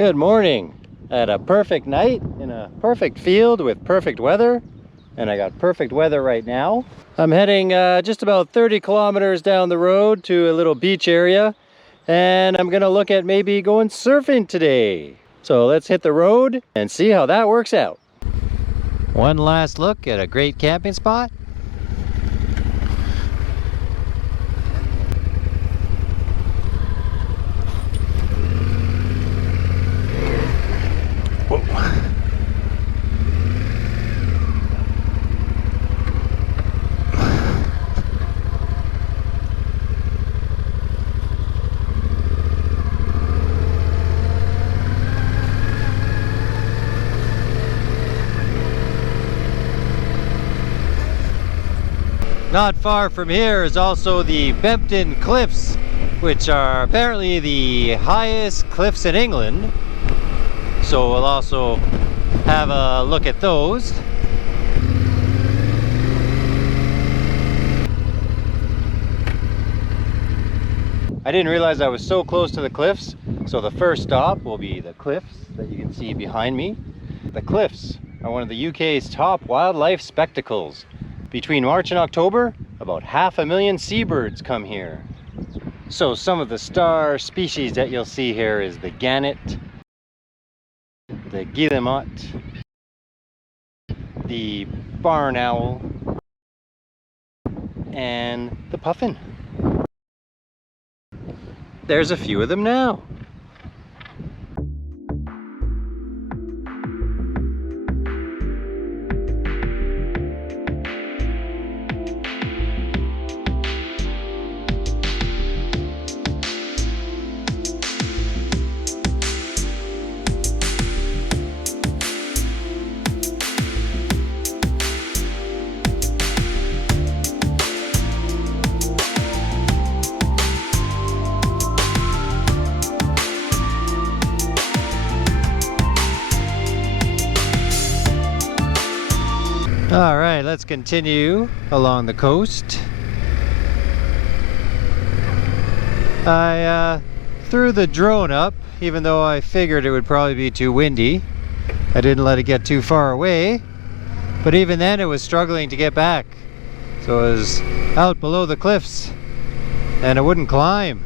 Good morning. I had a perfect night in a perfect field with perfect weather, and I got perfect weather right now. I'm heading just about 30 kilometers down the road to a little beach area, and I'm gonna look at maybe going surfing today. So let's hit the road and see how that works out. One last look at a great camping spot. Whoa. Not far from here is also the Bempton Cliffs, which are apparently the highest cliffs in England. So we'll also have a look at those. I didn't realize I was so close to the cliffs, so the first stop will be the cliffs that you can see behind me. The cliffs are one of the UK's top wildlife spectacles. Between March and October, about 500,000 seabirds come here. So some of the star species that you'll see here is the gannet, the guillemot, the barn owl, and the puffin. There's a few of them now. All right, let's continue along the coast. I threw the drone up, even though I figured it would probably be too windy. I didn't let it get too far away, but even then it was struggling to get back. So it was out below the cliffs and it wouldn't climb.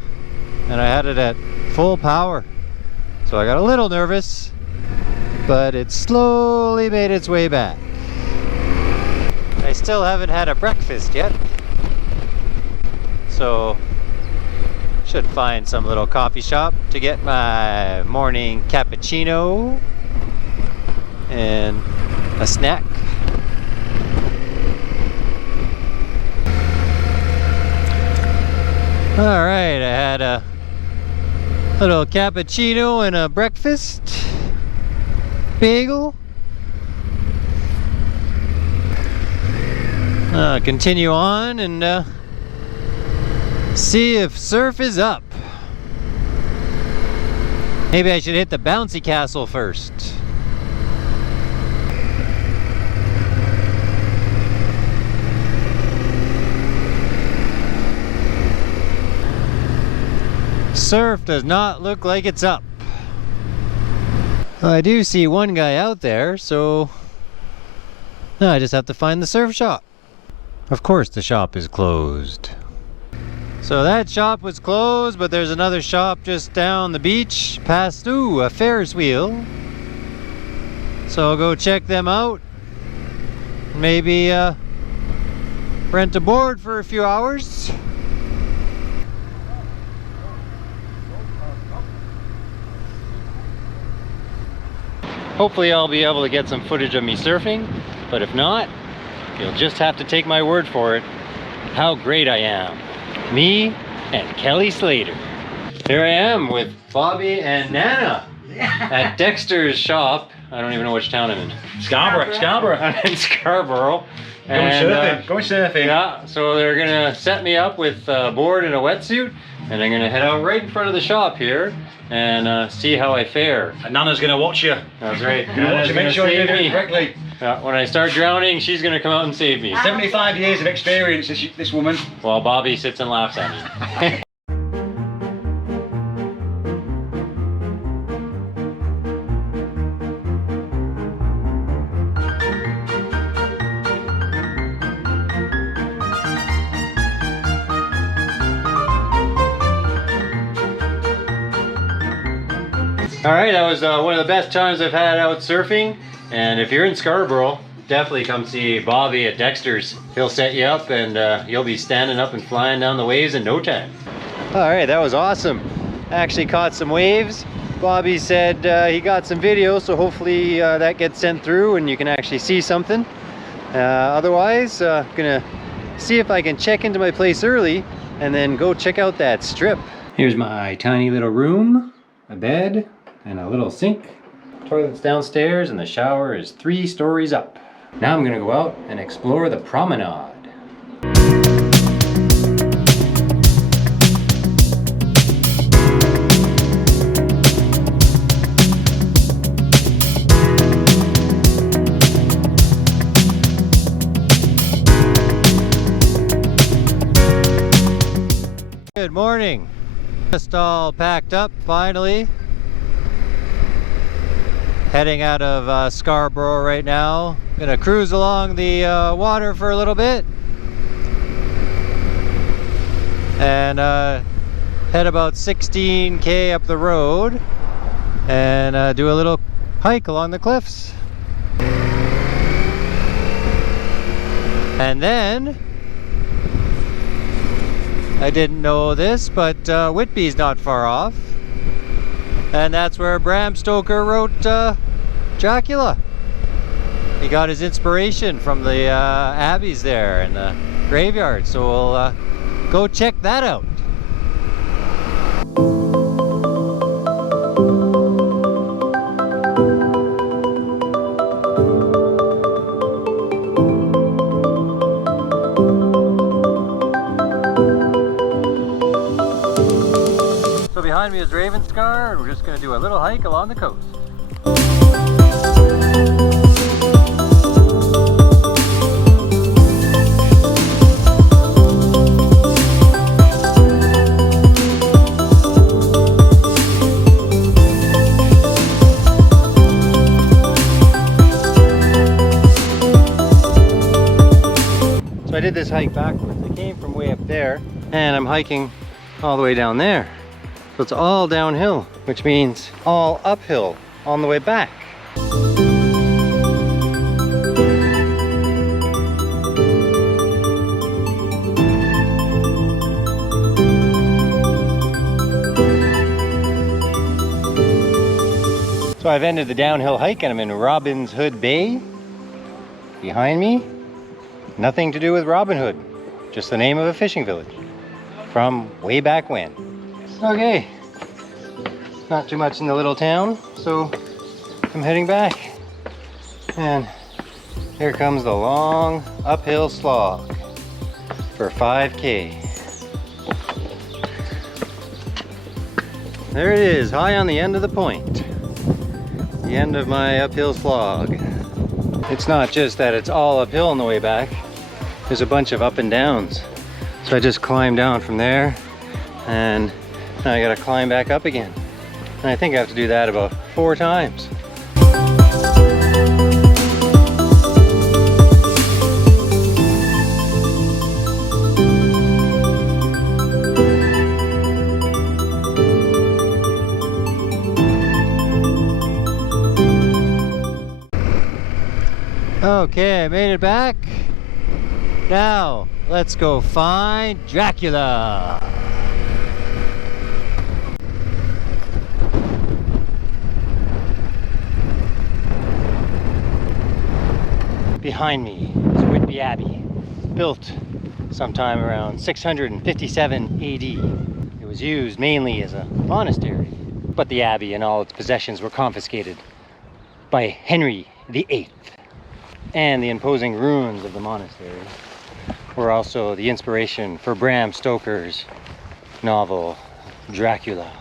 And I had it at full power. So I got a little nervous, but it slowly made its way back. I still haven't had a breakfast yet, so should find some little coffee shop to get my morning cappuccino and a snack. All right, I had a little cappuccino and a breakfast bagel. Continue on and see if surf is up. Maybe I should hit the bouncy castle first. Surf does not look like it's up. I do see one guy out there, so now I just have to find the surf shop. Of course the shop is closed. So that shop was closed, but there's another shop just down the beach past, a Ferris wheel. So I'll go check them out. Maybe rent a board for a few hours. Hopefully I'll be able to get some footage of me surfing, but if not, you'll just have to take my word for it, how great I am. Me and Kelly Slater. Here I am with Bobby and Nana at Dexter's shop. I don't even know which town I'm in. Scarborough. I'm in Scarborough. Going surfing. Yeah, so they're gonna set me up with a board and a wetsuit, and I'm gonna head out right in front of the shop here and see how I fare. And Nana's gonna watch you. That's right. Watch you, make sure you do it correctly. When I start drowning, she's gonna come out and save me. 75 years of experience, this woman. While Bobby sits and laughs at me. All right, that was one of the best times I've had out surfing. And if you're in Scarborough, definitely come see Bobby at Dexter's. He'll set you up and you'll be standing up and flying down the waves in no time. All right, that was awesome. I actually caught some waves. Bobby said he got some video, so hopefully that gets sent through and you can actually see something. Otherwise, gonna see if I can check into my place early and then go check out that strip. Here's my tiny little room, a bed, and a little sink. Toilet's downstairs and the shower is 3 stories up. Now I'm gonna go out and explore the promenade. Good morning. Just all packed up finally. Heading out of Scarborough right now. Gonna cruise along the water for a little bit. And head about 16K up the road. And do a little hike along the cliffs. And then, I didn't know this, but Whitby's not far off. And that's where Bram Stoker wrote Dracula. He got his inspiration from the abbeys there and the graveyard. So we'll go check that out. So behind me is Ravenscar, and we're just going to do a little hike along the coast. So I did this hike backwards. I came from way up there, and I'm hiking all the way down there. So it's all downhill, which means all uphill on the way back. So I've ended the downhill hike and I'm in Robin Hood Bay. Behind me, nothing to do with Robin Hood, just the name of a fishing village from way back when. Okay, not too much in the little town, so I'm heading back. And here comes the long uphill slog for 5K. There it is, high on the end of the point. The end of my uphill slog. It's not just that it's all uphill on the way back. There's a bunch of up and downs. So I just climbed down from there and now I gotta climb back up again. And I think I have to do that about 4 times. Okay, I made it back. Now, let's go find Dracula. Behind me is Whitby Abbey, built sometime around 657 AD. It was used mainly as a monastery, but the abbey and all its possessions were confiscated by Henry VIII. And the imposing ruins of the monastery were also the inspiration for Bram Stoker's novel Dracula.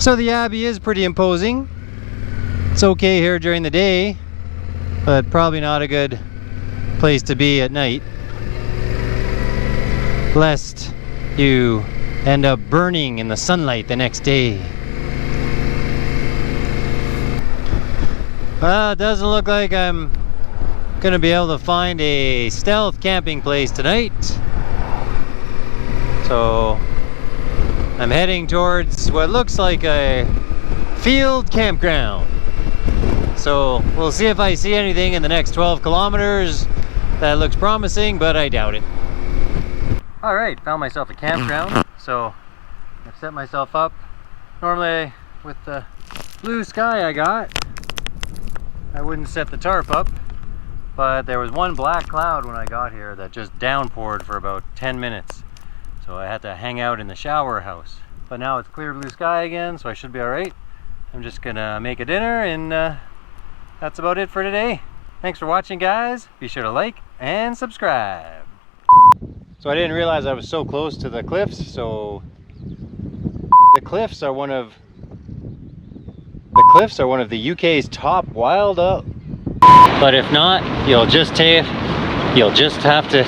So the Abbey is pretty imposing. It's okay here during the day, but probably not a good place to be at night, lest you end up burning in the sunlight the next day. Well, it doesn't look like I'm gonna be able to find a stealth camping place tonight, so I'm heading towards what looks like a field campground. So we'll see if I see anything in the next 12 kilometers. That looks promising, but I doubt it. Alright, found myself a campground. So I've set myself up. Normally with the blue sky I got, I wouldn't set the tarp up, but there was one black cloud when I got here that just downpoured for about 10 minutes. So I had to hang out in the shower house. But now it's clear blue sky again, so I should be alright. I'm just gonna make a dinner, and that's about it for today. Thanks for watching, guys. Be sure to like and subscribe. So I didn't realize I was so close to the cliffs, so the cliffs are one of the UK's top wild. But if not, you'll just have to